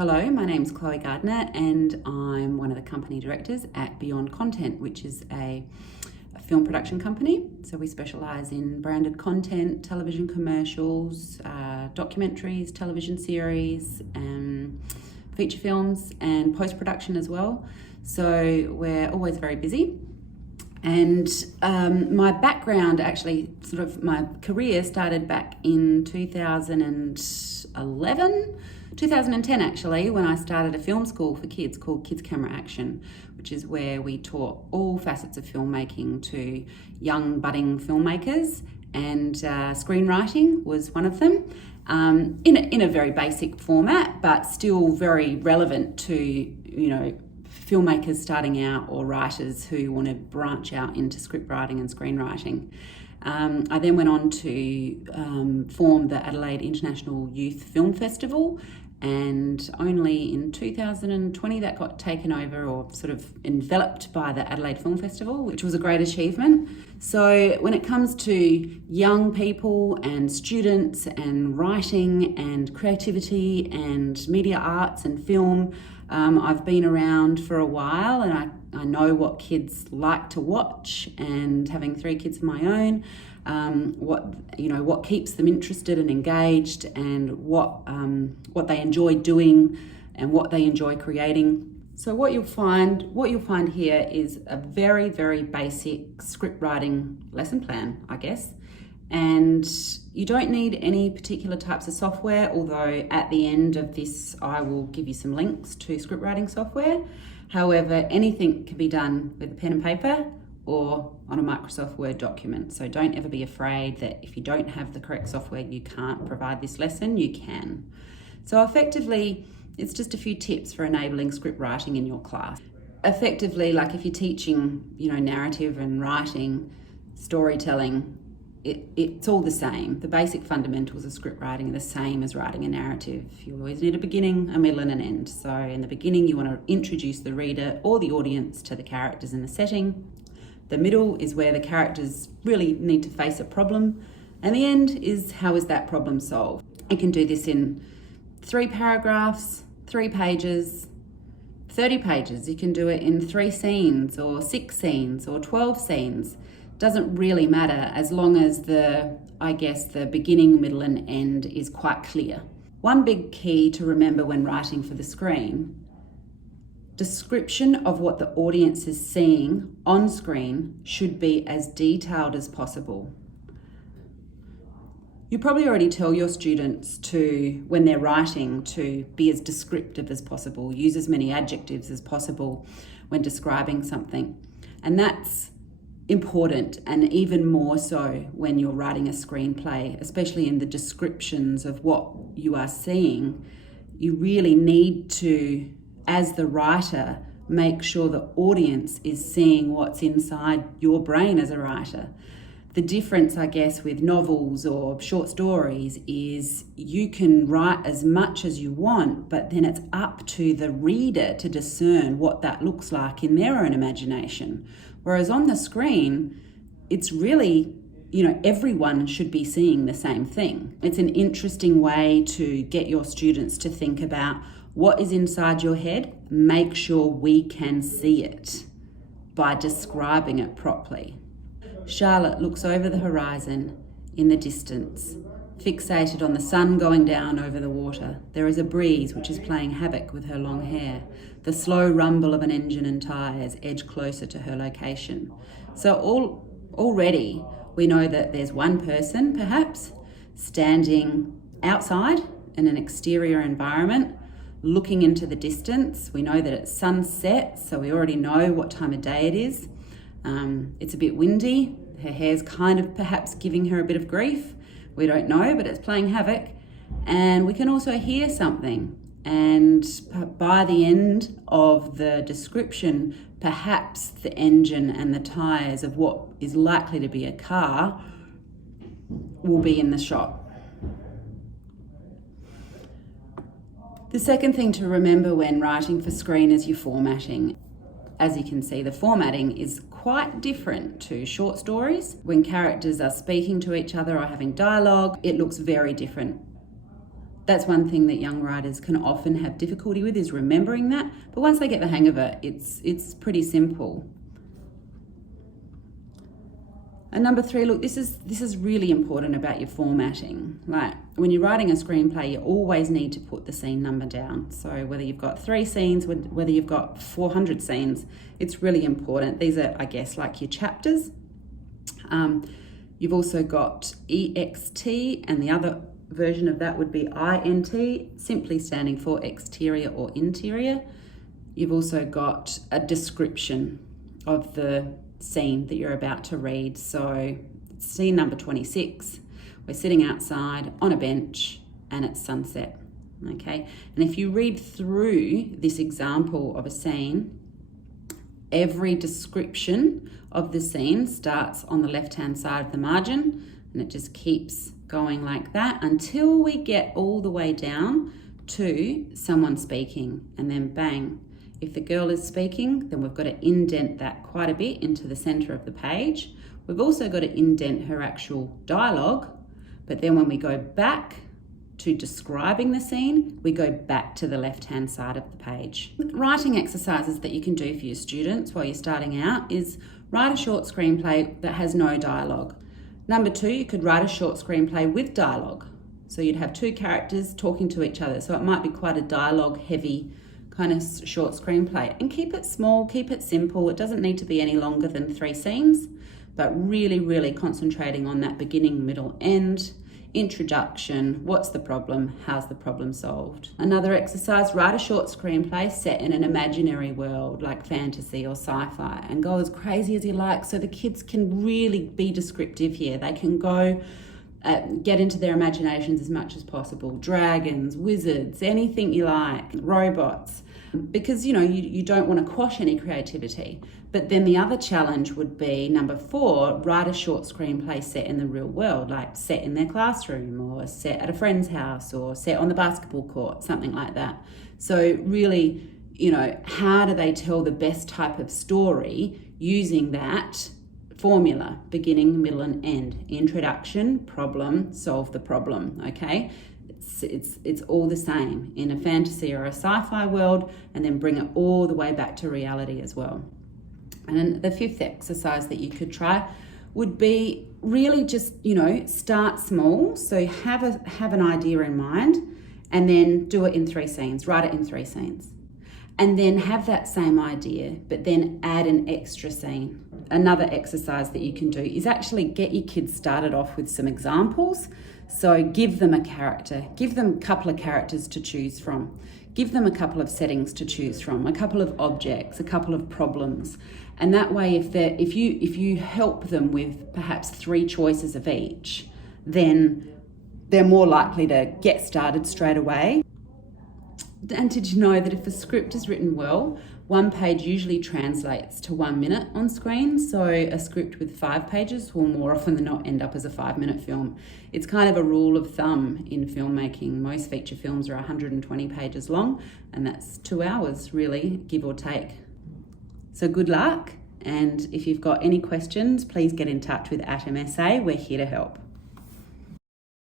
Hello, my name's Chloe Gardner and I'm one of the company directors at Beyond Content, which is a film production company. So we specialise in branded content, television commercials, documentaries, television series, feature films and post-production as well. So we're always very busy. And my background, actually, sort of my career started back in 2010 actually, when I started a film school for kids called Kids Camera Action, which is where we taught all facets of filmmaking to young budding filmmakers, and screenwriting was one of them, in a very basic format, but still very relevant to, filmmakers starting out or writers who want to branch out into script writing and screenwriting. I then went on to form the Adelaide International Youth Film Festival, and only in 2020 that got taken over or sort of enveloped by the Adelaide Film Festival, which was a great achievement. So when it comes to young people and students and writing and creativity and media arts and film, I've been around for a while, and I know what kids like to watch, and having 3 kids of my own, what keeps them interested and engaged, and what they enjoy doing and what they enjoy creating. So what you'll find here is a very, very basic script writing lesson plan, I guess. And you don't need any particular types of software, although at the end of this I will give you some links to script writing software. However, anything can be done with a pen and paper or on a Microsoft Word document. So don't ever be afraid that if you don't have the correct software, you can't provide this lesson. You can. So effectively, it's just a few tips for enabling script writing in your class. Effectively, like if you're teaching, narrative and writing, storytelling, it's all the same. The basic fundamentals of script writing are the same as writing a narrative. You always need a beginning, a middle and an end. So in the beginning, you want to introduce the reader or the audience to the characters and the setting. The middle is where the characters really need to face a problem. And the end is, how is that problem solved? You can do this in 3 paragraphs, 3 pages, 30 pages. You can do it in 3 scenes or 6 scenes or 12 scenes. Doesn't really matter, as long as the beginning, middle and end is quite clear. One big key to remember when writing for the screen: description of what the audience is seeing on screen should be as detailed as possible. You probably already tell your students to, when they're writing, to be as descriptive as possible, use as many adjectives as possible when describing something. And that's important, and even more so when you're writing a screenplay, especially in the descriptions of what you are seeing. You really need to, as the writer, make sure the audience is seeing what's inside your brain as a writer. The difference, I guess, with novels or short stories is you can write as much as you want, but then it's up to the reader to discern what that looks like in their own imagination. Whereas on the screen, it's really, everyone should be seeing the same thing. It's an interesting way to get your students to think about what is inside your head. Make sure we can see it by describing it properly. Charlotte looks over the horizon in the distance, fixated on the sun going down over the water. There is a breeze which is playing havoc with her long hair. The slow rumble of an engine and tyres edge closer to her location. So already we know that there's one person, perhaps, standing outside in an exterior environment, looking into the distance. We know that it's sunset, so we already know what time of day it is. It's a bit windy. Her hair's kind of perhaps giving her a bit of grief. We don't know, but it's playing havoc. And we can also hear something. And by the end of the description, perhaps the engine and the tyres of what is likely to be a car will be in the shot. The second thing to remember when writing for screen is your formatting. As you can see, the formatting is quite different to short stories. When characters are speaking to each other or having dialogue, it looks very different. That's one thing that young writers can often have difficulty with, is remembering that. But once they get the hang of it, it's pretty simple. And number 3, look, this is really important about your formatting. Like when you're writing a screenplay, you always need to put the scene number down. So whether you've got 3 scenes, whether you've got 400 scenes, it's really important. These are, I guess, like your chapters. You've also got EXT, and the other version of that would be INT, simply standing for exterior or interior. You've also got a description of the scene that you're about to read. So scene number 26, we're sitting outside on a bench and it's sunset. Okay, and if you read through this example of a scene, every description of the scene starts on the left-hand side of the margin, and it just keeps going like that until we get all the way down to someone speaking, and then bang. If the girl is speaking, then we've got to indent that quite a bit into the center of the page. We've also got to indent her actual dialogue, but then when we go back to describing the scene, we go back to the left-hand side of the page. Writing exercises that you can do for your students while you're starting out is write a short screenplay that has no dialogue. Number 2, you could write a short screenplay with dialogue. So you'd have 2 characters talking to each other. So it might be quite a dialogue-heavy kind of short screenplay. And keep it small, keep it simple. It doesn't need to be any longer than 3 scenes, but really, really concentrating on that beginning, middle, end, introduction, what's the problem, how's the problem solved. Another exercise, write a short screenplay set in an imaginary world like fantasy or sci-fi, and go as crazy as you like, so the kids can really be descriptive here. They can go get into their imaginations as much as possible. Dragons, wizards, anything you like, robots, because you don't want to quash any creativity. But then the other challenge would be number 4, write a short screenplay set in the real world, like set in their classroom or set at a friend's house or set on the basketball court, something like that. So really, how do they tell the best type of story using that formula, beginning, middle, and end? Introduction, problem, solve the problem, okay? It's all the same in a fantasy or a sci-fi world, and then bring it all the way back to reality as well. And then the 5th exercise that you could try would be really just, start small. So have an idea in mind, and then do it in 3 scenes, write it in 3 scenes. And then have that same idea, but then add an extra scene. Another exercise that you can do is actually get your kids started off with some examples. So give them a character, give them a couple of characters to choose from, give them a couple of settings to choose from, a couple of objects, a couple of problems. And that way, if you help them with perhaps 3 choices of each, then they're more likely to get started straight away. And did you know that if a script is written well, 1 page usually translates to 1 minute on screen? So a script with 5 pages will more often than not end up as a 5-minute film. It's kind of a rule of thumb in filmmaking. Most feature films are 120 pages long, and that's 2 hours really, give or take. So good luck, and if you've got any questions, please get in touch with AtomSA. We're here to help.